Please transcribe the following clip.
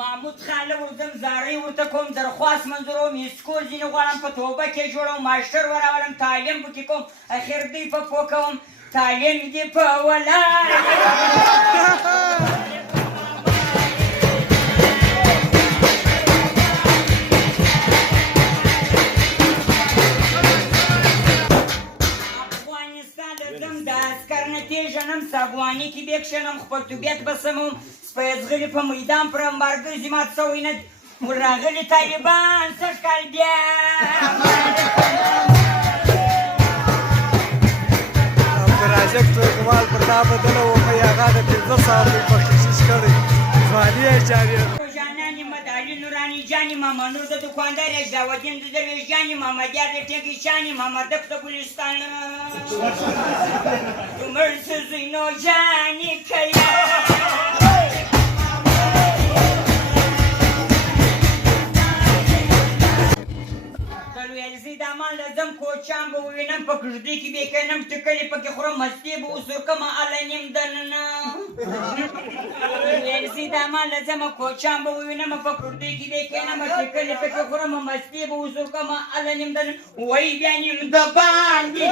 محمود خان له ورځم زارۍ ورته کوم درخواست منظوروم اسکول ځینې غواړم په توبه کې جوړوم ماشټر وراولم تعلیم پکې کوم اخر دوی په پوه کوم تعلیم دې په ولاړ پیژنم ساګواني کې بېکښېنم خپل طبیعت به سموم سپی ځغلي په میدان پر امبارګزي مات سوی نه راغلي طالبان سږ کال بیا عبدالرازق ټوکمال پر دا بدله ومئ هغه د 15 سوه روپۍ بخشش کړی ځواني یې جاري جانانې مدالي نوراني جانې ماما نور د دوکاندار اجداودین د درویش جانې محمدیار د ټیکې شانې محمدک د ګلستان عمر سزینو جانې کیا زه د امان لازم کوچان به ووینم په کږدۍ کې به کینم ټکلې پکې خورم مستې به وسرکم اله نیم دننه زه د امان لازم کوچان به ووینم په کږدۍ کې به کینم ټکلې پکې خورم مستې به وسرکم اله نیم دننه وای بیا نیم د باندې